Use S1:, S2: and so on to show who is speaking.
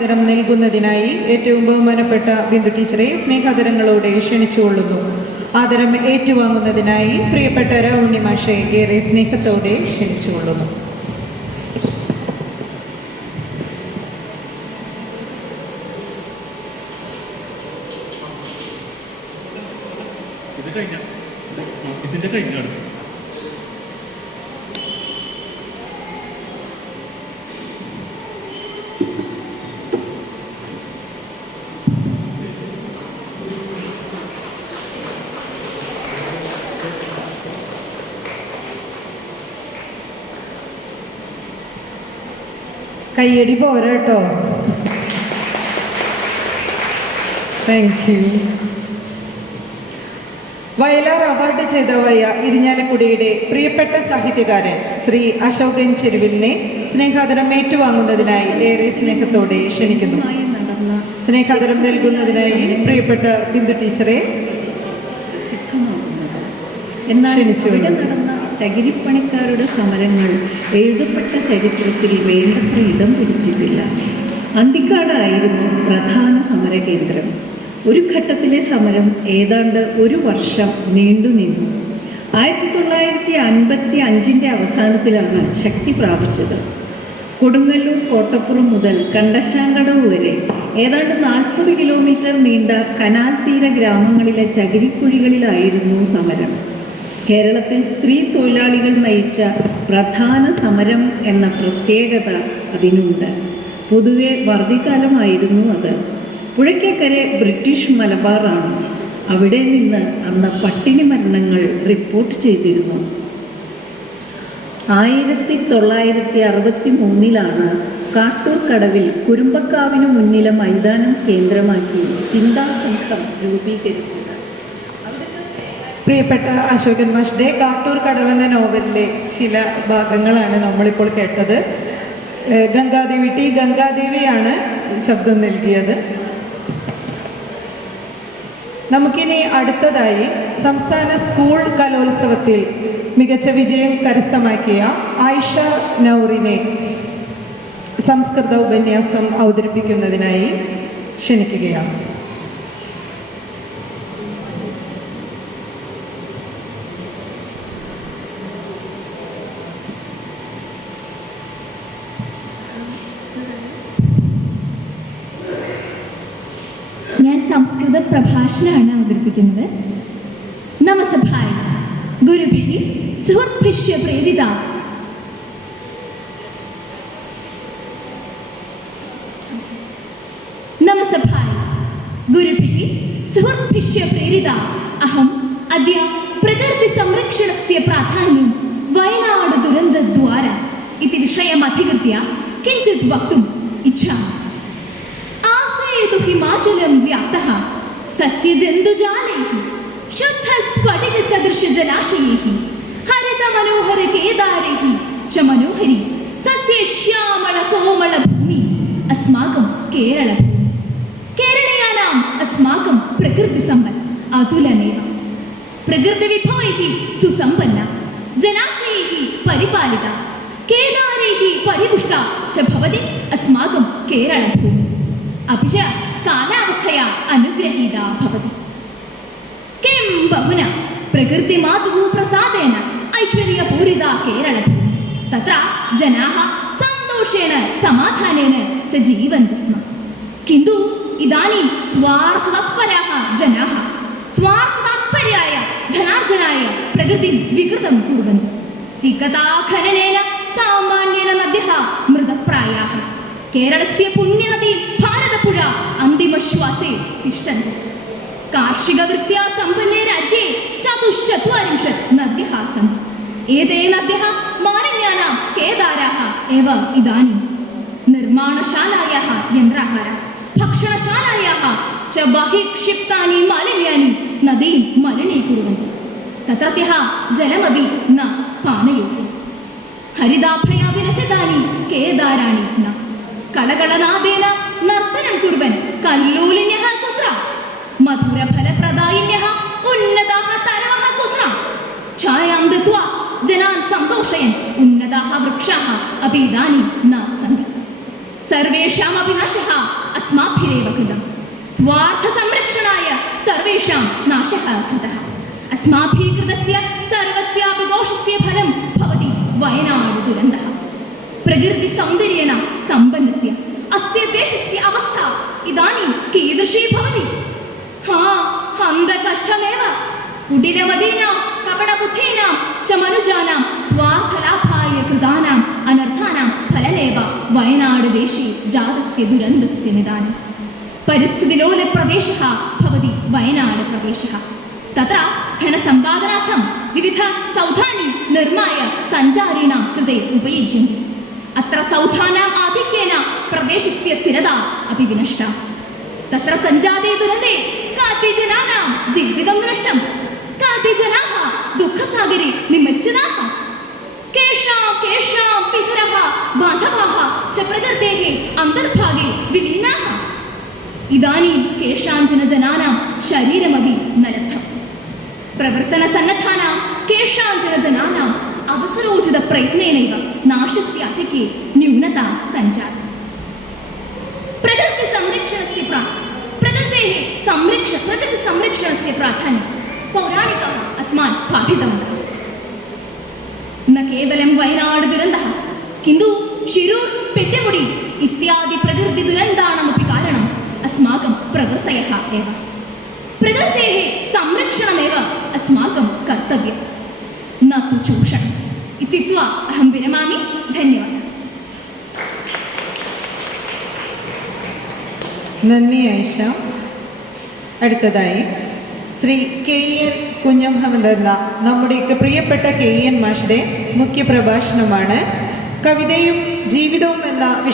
S1: ആദരം നൽകുന്നതിനായി ഏറ്റവും ബഹുമാനപ്പെട്ട ബിന്ദു ടീച്ചറെ സ്നേഹാദരങ്ങളോടെ ക്ഷണിച്ചുകൊള്ളുന്നു. ആദരം ഏറ്റുവാങ്ങുന്നതിനായി പ്രിയപ്പെട്ട രാവുണ്ണി മാഷെ ഏറെ സ്നേഹത്തോടെ ക്ഷണിച്ചുകൊള്ളുന്നു.
S2: ഇതിന്റെ കഴിഞ്ഞാണ്
S1: കയ്യടി പോരാട്ടോ താങ്ക് യു വയലാർ അവാർഡ് ചെയ്തവയ ഇരിഞ്ഞാലക്കുടിയുടെ പ്രിയപ്പെട്ട സാഹിത്യകാരൻ ശ്രീ അശോകൻ ചെരുവിലിനെ സ്നേഹാദരം ഏറ്റുവാങ്ങുന്നതിനായി ഏറെ സ്നേഹത്തോടെ ക്ഷണിക്കുന്നു. സ്നേഹാദരം നൽകുന്നതിനായി പ്രിയപ്പെട്ട ബിന്ദു ടീച്ചറെ ക്ഷണിച്ചു
S3: ചകിരിപ്പണിക്കാരുടെ സമരങ്ങൾ എഴുതപ്പെട്ട ചരിത്രത്തിൽ വേണ്ടത്ര ഇടം പിടിച്ചിട്ടില്ല. അന്തിക്കാടായിരുന്നു പ്രധാന സമരകേന്ദ്രം. ഒരു ഘട്ടത്തിലെ സമരം ഏതാണ്ട് ഒരു വർഷം നീണ്ടുനിന്നു ആയിരത്തി തൊള്ളായിരത്തി അൻപത്തി അഞ്ചിന്റെ അവസാനത്തിലാണ് ശക്തി പ്രാപിച്ചത്. കൊടുങ്ങല്ലൂർ കോട്ടപ്പുറം മുതൽ കണ്ടശാങ്കടവ് വരെ ഏതാണ്ട് നാൽപ്പത് കിലോമീറ്റർ നീണ്ട കനാൽ തീര ഗ്രാമങ്ങളിലെ ചകിരിക്കുഴികളിലായിരുന്നു സമരം. കേരളത്തിൽ സ്ത്രീ തൊഴിലാളികൾ നയിച്ച പ്രധാന സമരം എന്ന പ്രത്യേകത അതിനുണ്ട്. പൊതുവെ വർദ്ധിക്കാലമായിരുന്നു അത്. പുഴയ്ക്കക്കരെ ബ്രിട്ടീഷ് മലബാറാണ്. അവിടെ നിന്ന് അന്ന് പട്ടിണി മരണങ്ങൾ റിപ്പോർട്ട് ചെയ്തിരുന്നു. ആയിരത്തി തൊള്ളായിരത്തി അറുപത്തി മൂന്നിലാണ് കാട്ടൂർ കടവിൽ കുരുമ്പക്കാവിനു മുന്നിലെ മൈതാനം കേന്ദ്രമാക്കി ചിന്താസംഘം രൂപീകരിച്ചത്.
S1: പ്രിയപ്പെട്ട അശോകൻ മാഷ്ടെ കാട്ടൂർ കടവെന്ന നോവലിലെ ചില ഭാഗങ്ങളാണ് നമ്മളിപ്പോൾ കേട്ടത്. ഗംഗാദേവി ടി ഗംഗാദേവിയാണ് ശബ്ദം നൽകിയത്. നമുക്കിനി അടുത്തതായി സംസ്ഥാന സ്കൂൾ കലോത്സവത്തിൽ മികച്ച വിജയം കരസ്ഥമാക്കിയ ആയിഷ നൗറിനെ സംസ്കൃത ഉപന്യാസം അവതരിപ്പിക്കുന്നതിനായി ക്ഷണിക്കുകയാണ്.
S4: സംസ്കൃത പ്രഭാഷണമാണ് അവതരിപ്പിക്കുന്നത്. നമസഭായ ഗുരുഭി സുഹൃദ്ഭിഷ്യ പ്രേരിത നമസഭായ ഗുരുഭി സുഹൃദ്ഭിഷ്യ പ്രേരിത അഹം അദ്യ പ്രകൃതി സംരക്ഷണസ്യ പ്രാധാന്യം വയനാട് ദുരന്തദ്വാര ഇതി വിഷയമധികൃത്യ കിഞ്ചിത് വക്തും ഇച്ഛാമി. ഹിമാചലം വ്യാപ്ത. സസ്യജന്തുജാലൈ ശുദ്ധസ്ഫടിക സദൃശ ജലാശയൈ ഹരിത മനോഹര കേദാരൈ ച മനോഹരി സസ്യശ്യാമള കോമള ഭൂമി അസ്മാകം കേരള കേരളീയാനാം അസ്മാകം പ്രകൃതി സമ്പത്ത് അതുലമേവ. പ്രകൃതി വിഭവൈ സുസമ്പന്ന ജലാശയൈ പരിപാലിത കേദാരൈ പരിപുഷ്ട ച ഭവതി അസ്മാകം കേരള ഭൂമി. അഭിജ കാലാവസ്ഥയാ അനുഗ്രഹീത ഭവതി. കിം ബഹുന പ്രകൃതി മാതുഃ പ്രസാദേന ഐശ്വര്യപൂരിത കേരളഭൂമി. തത്ര ജനാഹ സന്തോഷേണ സമാധാനേന ച ജീവന്തി സ്മ. കിന്തു ഇദാനീം സ്വാർത്ഥതത്പരാഹ ജനാഹ. സ്വാർത്ഥതത്പരായ ധനാർജനായ പ്രകൃതിം വികൃതം കുറുവന്തി സികതാഖനനേന സാമാന്യേന നദ്യഃ മൃതപ്രായാഹ. കേരളസ്യ പുണ്യനദി ഭാരതപ്പുഴ അന്തിമശ്വാസേ തിഷ്ടന്തി കാർഷിക വൃത്യാ സമ്പന്നേ രാജ്യേ ചതുശ്ചത്വാരിംശത് നദ്യഃ സന്തി ഏതേ നദ്യഃ മാലിന്യാനാം കേദാരാഃ ഏവ ഇദാനി. നിർമ്മാണശാലായാഃ യന്ത്രാകാരാത്. ഭക്ഷണശാലായാः च बहिः क्षिप्तानि मालिन्यानि नदीं मलिनीकुर्वन्ति तत्रत्यः जलमपि न पानयोग्यं हरिदाभया विलसितानि केदाराणि കളകളനാദേന നർത്തനം കുർവൻ കല്ലൂലിന്യഹ കുത്ര. മധുര ഫലപ്രദായിന്യഹ ഉന്നതാഹ തരവഹ കുത്ര. ഛായാം ദത്വാ ജനാൻ സന്തോഷയൻ ഉന്നതാഹ വൃക്ഷാഹ അപി ഇദാനി ന സന്തി സർവേഷാമപി നശഃ അസ്മാഭിരേവ കൃതം. സ്വാർത്ഥ സംരക്ഷണായ സർവേഷാം നാശഹ കൃതഃ അസ്മാഭികൃതസ്യ സർവസ്യാപി ദോഷസ്യ ഫലം ഭവതി വയനാട് ദുരന്തഃ പ്രകൃതി സൗന്ദര്യേണ സമ്പന്നസ്യ അസ്യ ദേശസ്യ അവസ്ഥ ഇതാനി കീദൃശീ ഭവതി. ഹാ ഹന്ത കഷ്ടമേവ കുടിരമതീനാം കപടബുദ്ധീനാം ച മനുജാനാം സ്വാർത്ഥലാഭായ കൃതാനാം അനർത്ഥാനാം ഫലലേവ വയനാട് ദേശി ജാതസ്യ ദുരന്തസ്യ നിദാനം. പരിസ്ഥിതിലോല പ്രദേശ ഭവതി വയനാട് പ്രദേശ തത്ര ധനസമ്പാദനാർത്ഥം വിവിധ സൗധാനി നിർമ്മായ സഞ്ചാരിണാം കൃതെ ഉപയുജ്യന്തി അത്ര സൗധാനാം ആധിക്യേന പ്രദേശസ്യ സ്ഥിരത അപി വിനഷ്ട തത്ര സഞ്ജാതേ ദുരന്തേ കാത്തി ജനാനാം ജീവിതം നഷ്ടം കാത്തി ജനാഹ ദുഃഖസാഗരെ നിമജ്ജനാഹ. കേഷാം കേഷാം പിതരഹ ബാന്ധവാഹ ച പ്രകൃതേഹ അന്തർഭാഗേ വിലീനാഹ. ഇദാനീം കേഷാഞ്ചന ജനാനാം ശരീരമപി നലബ്ധം പ്രവർത്തന സന്നദ്ധാനാം കേഷാഞ്ചന ജനാനാം अवसरोचितप्रयत्नेनैव नाशस्य अधिके न्यूनता सञ्जाता प्रकृतिसंरक्षणस्य प्रा प्रकृतेः संरक्ष प्रकृतिसंरक्षणस्य प्राधान्यं पौराणिकाः अस्मान् पाठितवन्तः न केवलं वयनाड् दुरन्तः किन्तु शिरूर् पेट्टिमुडि इत्यादि प्रकृतिदुरन्तानामपि कारणम् अस्माकं प्रवृत्तयः एव प्रकृतेः संरक्षणमेव अस्माकं कर्तव्यं न तु चूषणम् इत्युक्त्वा अहं विरमामि धन्यवादः
S1: നന്ദി ആയിഷ അടുത്തതായി ശ്രീ കെ എൻ കുഞ്ഞമുഹമ്മദ് എന്ന നമ്മുടെയൊക്കെ പ്രിയപ്പെട്ട കെ എൻ മാഷയുടെ മുഖ്യ പ്രഭാഷണമാണ് കവിതയും ജീവിതവും എന്ന വിഷ